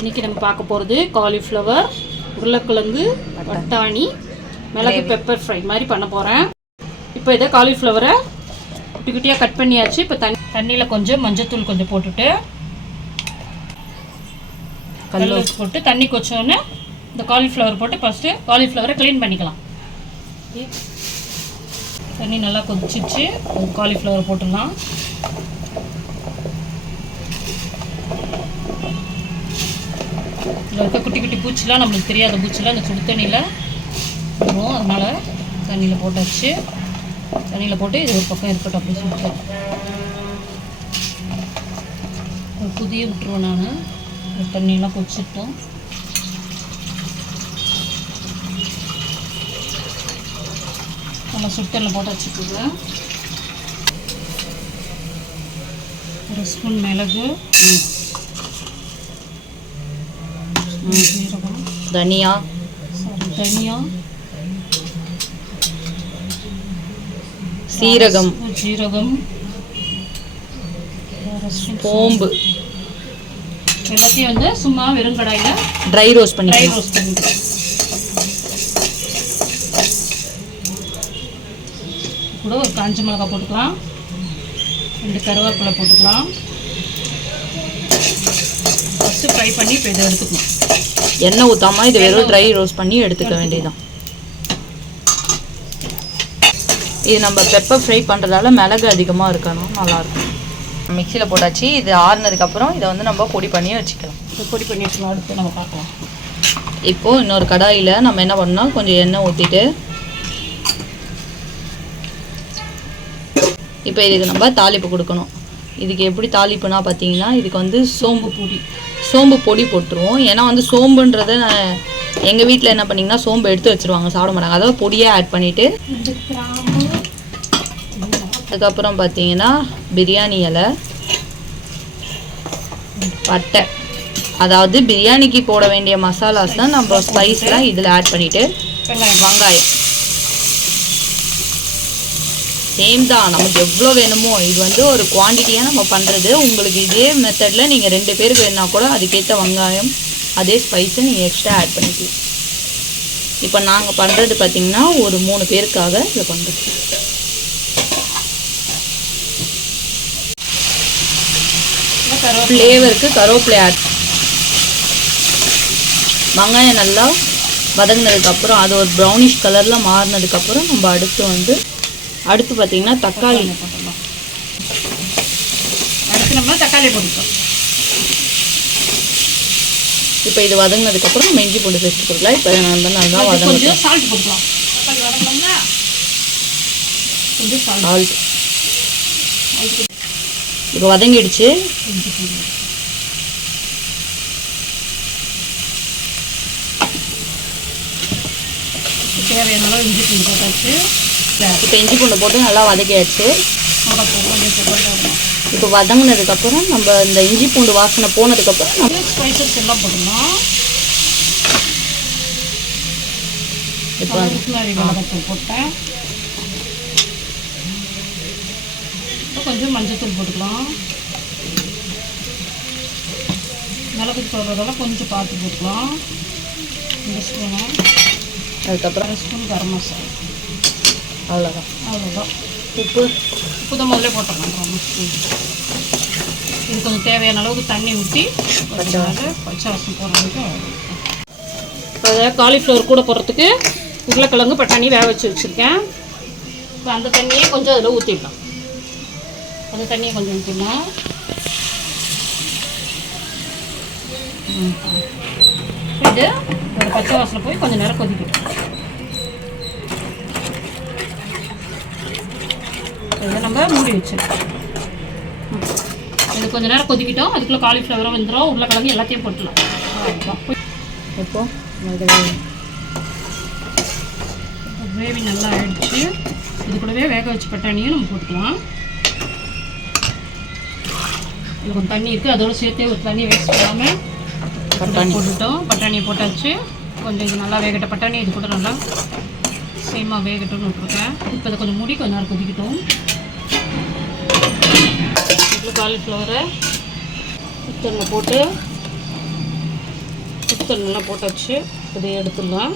இன்றைக்கி நம்ம பார்க்க போகிறது காலிஃப்ளவர், உருளைக்கிழங்கு, பட்டாணி, மிளகு பெப்பர் ஃப்ரை மாதிரி பண்ண போகிறேன். இப்போ இதை காலிஃப்ளவரை குட்டி குட்டியாக கட் பண்ணியாச்சு. இப்போ தண்ணியில் கொஞ்சம் மஞ்சத்தூள் கொஞ்சம் போட்டுட்டு கல் போட்டு தண்ணி கொச்சோன்னே இந்த காலிஃப்ளவர் போட்டு ஃபஸ்ட்டு காலிஃப்ளவரை க்ளீன் பண்ணிக்கலாம். தண்ணி நல்லா கொதிச்சிச்சு, காலிஃப்ளவரை போட்டுடலாம். இதில் இருக்க குட்டி குட்டி பூச்சிலாம் நம்மளுக்கு தெரியாத பூச்சிலாம் இந்த சுடு தண்ணியில் வரும். அதனால் தண்ணியில் போட்டாச்சு. தண்ணியில் போட்டு இது ஒரு பக்கம் இருக்கட்டும். அப்படி சொல்லிட்டு புதிய விட்டுருவேன் நான். தண்ணியெல்லாம் கொதிச்சிட்டோம். நல்லா சுட்டெல்லாம் போட்டு வச்சுக்குவேன். ஒரு ஸ்பூன் மிளகு, தனியா, சீரகம், சோம்பு எல்லாத்தையும் வந்து சும்மா வெறும் கடாயில் ட்ரை ரோஸ்ட் பண்ணி கூட ஒரு காஞ்ச மிளகாய் போட்டுக்கலாம். 2 கருவேப்பிலை போட்டுக்கலாம். ஃபஸ்ட்டு ஃப்ரை பண்ணி இப்போ இதை எடுத்துக்கணும். எண்ணெய் ஊற்றாமல் இது வெறும் ட்ரை ரோஸ்ட் பண்ணி எடுத்துக்க வேண்டியதுதான். இது நம்ம பெப்பர் ஃப்ரை பண்ணுறதால மிளகு அதிகமாக இருக்கணும், நல்லாயிருக்கும். மிக்சியில் போட்டாச்சு. இது ஆறுனதுக்கப்புறம் இதை வந்து நம்ம பொடி பண்ணி வச்சுக்கலாம். பொடி பண்ணி வச்சுக்கலாம். அடுத்து நம்ம பார்க்கலாம். இப்போது இன்னொரு கடாயில் நம்ம என்ன பண்ணோம், கொஞ்சம் எண்ணெய் ஊற்றிட்டு இப்போ இதுக்கு நம்ம தாளிப்பு கொடுக்கணும். இதுக்கு எப்படி தாளிப்புனா பார்த்தீங்கன்னா, இதுக்கு வந்து சோம்பு பொடி போட்டுருவோம். ஏன்னா வந்து சோம்புன்றதை எங்கள் வீட்டில் என்ன பண்ணிங்கன்னா சோம்பு எடுத்து வச்சுருவாங்க, சாப்பிட மாட்டாங்க. அதாவது பொடியாக ஆட் பண்ணிவிட்டு அதுக்கப்புறம் பார்த்தீங்கன்னா பிரியாணி இலை, பட்டை, அதாவது பிரியாணிக்கு போட வேண்டிய மசாலாஸ் தான் நம்ம ஸ்பைஸ்லாம் இதில் ஆட் பண்ணிவிட்டு வெங்காயம் சேம் தான். நமக்கு எவ்வளோ வேணுமோ, இது வந்து ஒரு குவான்டிட்டியாக நம்ம பண்ணுறது. உங்களுக்கு இதே மெத்தடில் நீங்கள் 2 பேருக்கு வேணுன்னா கூட அதுக்கேற்ற வெங்காயம் அதே ஸ்பைஸை நீங்கள் எக்ஸ்ட்ரா ஆட் பண்ணிக்கலாம். இப்போ நாங்கள் பண்ணுறது பார்த்திங்கன்னா ஒரு 3 பேருக்காக இதை பண்ணுறது. ஃப்ளேவருக்கு கருவேப்பிலை ஆட். வெங்காயம் நல்லா வதங்கினதுக்கப்புறம் அது ஒரு ப்ரௌனிஷ் கலரில் மாறினதுக்கப்புறம் நம்ம அடுத்து பார்த்திங்கன்னா தக்காளி போட்டுடலாம். அடுத்து நம்ம தக்காளி போட்டுக்கலாம். இப்போ இது வதங்கினதுக்கப்புறம் நம்ம இஞ்சி பூண்டு பேஸ்ட் போட்டுக்கலாம். இப்போ நல்லா வதங்க கொஞ்சம் சால்ட் போட்டுக்கலாம். தக்காளி வதங்கினோம்னா கொஞ்சம் சால்ட். இப்போ வதங்கிடுச்சு. தேவையான அளவு இஞ்சி பூண்டு போட்டாச்சு. இப்போ இஞ்சி பூண்டு போட்டு நல்லா வதக்கியாச்சு. இப்போ வதங்கினதுக்கப்புறம் நம்ம இந்த இஞ்சி பூண்டு வாசனை போனதுக்கப்புறம் நம்ம ஸ்பைசஸ் எல்லாம் போடணும். இப்போ மிளகாத்தூள் போட்டேன். இப்போ கொஞ்சம் மஞ்சத்தூள் போட்டுக்கலாம். மிளகு தூளெல்லாம் கொஞ்சம் பார்த்து போட்டுக்கலாம். 2 ஸ்பூனு. அதுக்கப்புறம் 1 ஸ்பூன் கரம் மசாலா. அவ்வளோதான். உப்பு தான் முதல்ல போட்டுடலாம். இது கொஞ்சம் தேவையான அளவுக்கு தண்ணி ஊற்றி பச்சை வாசம் போடுற வரைக்கும். அதை காலிஃப்ளவர் கூட போடுறதுக்கு உருளைக்கிழங்கு பட்டாணி வேக வச்சுருக்கேன். இப்போ அந்த தண்ணியே கொஞ்சம் அதில் ஊற்றிடலாம். அந்த தண்ணியை கொஞ்சம் ஊற்றிடலாம். இது ஒரு பச்சை வாசனை போய் கொஞ்சம் நேரம் கொதிக்கணும். இதை நம்ம மூடி வச்சிருக்கோம். இது கொஞ்சம் நேரம் கொதிக்கிட்டோம். அதுக்குள்ளே காலிஃப்ளவரை வந்துடும், உருளைக்கிழங்கு எல்லாத்தையும் போட்டுலாம். இப்போ கிரேவி நல்லா ஆயிடுச்சு. இது கூடவே வேக வச்சு பட்டாணியும் நம்ம போட்டுக்கலாம். இது கொஞ்சம் தண்ணி இருக்குது, அதோடு சேர்த்தே ஒரு தண்ணி வேஸ்ட் பண்ணாமல் பட்டாணி போட்டுட்டோம். பட்டாணியை போட்டாச்சு. கொஞ்சம் இது நல்லா வேகட்ட பட்டாணி இது கூட நல்லா சேமாக வேகட்டும்னு விட்டுருக்கேன். இப்போ இதை கொஞ்சம் மூடி கொஞ்சம் நேரம் கொதிக்கட்டும். காலிஃப்ளவரை குக்கரில் போட்டு வத்தல் நல்லா போட்டாச்சு. இதை எடுத்துடலாம்.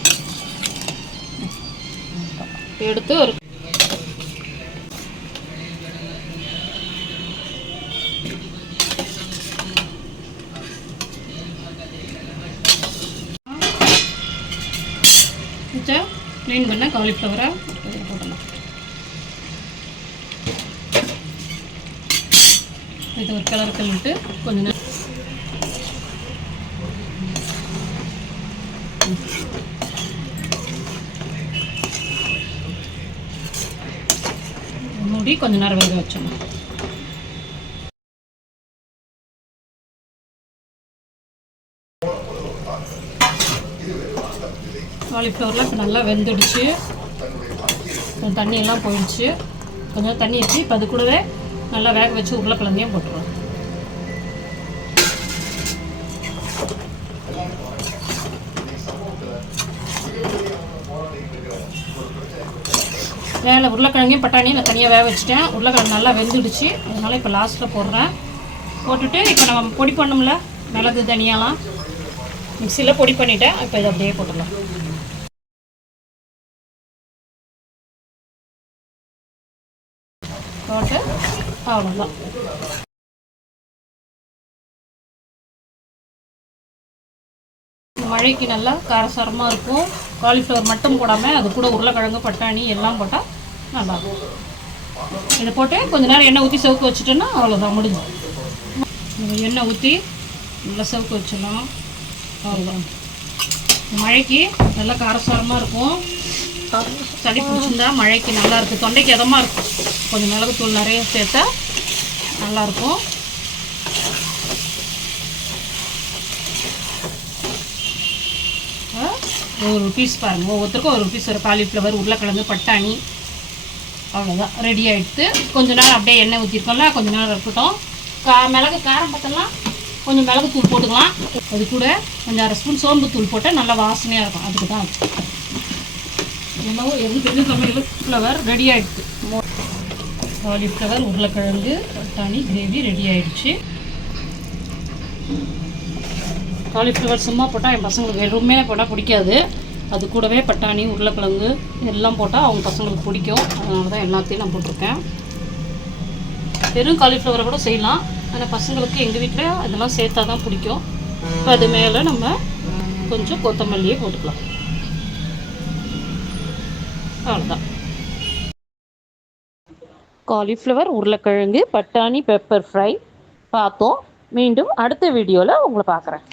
எடுத்து ஒரு க்ளீன் பண்ண காலிஃப்ளவரை போடலாம். இது ஒரு கலர் கழுவிட்டு கொஞ்ச நேரம் மூடி கொஞ்ச நேரம் வேக வச்சோம். காலிஃப்ளவர்லாம் இப்போ நல்லா வெந்துடுச்சு. கொஞ்சம் தண்ணியெல்லாம் போயிடுச்சு. கொஞ்சம் தண்ணி வச்சு இப்போ அது கூடவே நல்லா வேக வச்சு உருளைக்கிழங்கையும் போட்டுருவோம். வேலை உருளைக்கிழங்கையும் பட்டாணியும் நான் தனியாக வேக வச்சுட்டேன். உருளைக்கிழங்கு நல்லா வெந்துடுச்சு. அதனால் இப்போ லாஸ்ட்டில் போடுறேன். போட்டுட்டு இப்போ நம்ம பொடி பண்ணோம்ல மிளகு தனியாலாம் மிக்சியில் பொடி பண்ணிவிட்டேன். இப்போ இதை அப்படியே போட்டுடலாம். போட்டு அவ்வளோதான். மழைக்கு நல்லா காரசாரமாக இருக்கும். காலிஃப்ளவர் மட்டும் போடாமல் அது கூட உருளைக்கிழங்கு பட்டாணி எல்லாம் போட்டால் நல்லாயிருக்கும். இதை போட்டு கொஞ்சம் நேரம் எண்ணெய் ஊற்றி சவுக்கு வச்சுட்டோன்னா அவ்வளோதான், முடிஞ்சு. எண்ணெய் ஊற்றி நல்லா சவுக்கு வச்சிடலாம். அவ்வளோதான். மழைக்கு நல்லா காரசாரமாக இருக்கும். சளி பிடிச்சிருந்தா மழைக்கு நல்லா இருக்குது. தொண்டைக்கு இதமாக இருக்கும். கொஞ்சம் மிளகுத்தூள் நிறைய சேர்த்தா நல்லாயிருக்கும். ஒரு பீஸ் பாருங்கள், ஒவ்வொருத்தருக்கும் ஒரு பீஸ். ஒரு காலிஃப்ளவர், உருளைக்கிழங்கு, பட்டாணி, அவ்வளோதான் ரெடி ஆகிடுது. கொஞ்சம் நேரம் அப்படியே எண்ணெய் ஊற்றிருக்கோம்ல, கொஞ்சம் நேரம் இருக்கட்டும். மிளகு காரம் பார்த்தோம்னா கொஞ்சம் மிளகுத்தூள் போட்டுக்கலாம். அது கூட கொஞ்சம் 1/2 ஸ்பூன் சோம்புத்தூள் போட்டால் நல்லா வாசனையாக இருக்கும். அதுக்கு தான் என்னவோ எது காலிஃப்ளவர் ரெடி ஆகிடுது. காலிஃப்ளவர், உருளைக்கிழங்கு, பட்டாணி கிரேவி ரெடி ஆகிடுச்சு. காலிஃப்ளவர் சும்மா போட்டால் என் பசங்களுக்கு வெறுமே போட்டால் பிடிக்காது. அது கூடவே பட்டாணி, உருளைக்கிழங்கு எல்லாம் போட்டால் அவங்க பசங்களுக்கு பிடிக்கும். அதனால தான் எல்லாத்தையும் நான் போட்டிருக்கேன். வெறும் காலிஃப்ளவரை கூட செய்யலாம். ஆனால் பசங்களுக்கு எங்கள் வீட்டில் அதெல்லாம் சேர்த்தா தான் பிடிக்கும். இப்போ அது மேலே நம்ம கொஞ்சம் கொத்தமல்லியே போட்டுக்கலாம். அவ்வளோதான். காலிஃப்ளவர், உருளைக்கிழங்கு, பட்டாணி பெப்பர் ஃப்ரை பார்த்தோம். மீண்டும் அடுத்த வீடியோவில் உங்களை பார்க்குறேன்.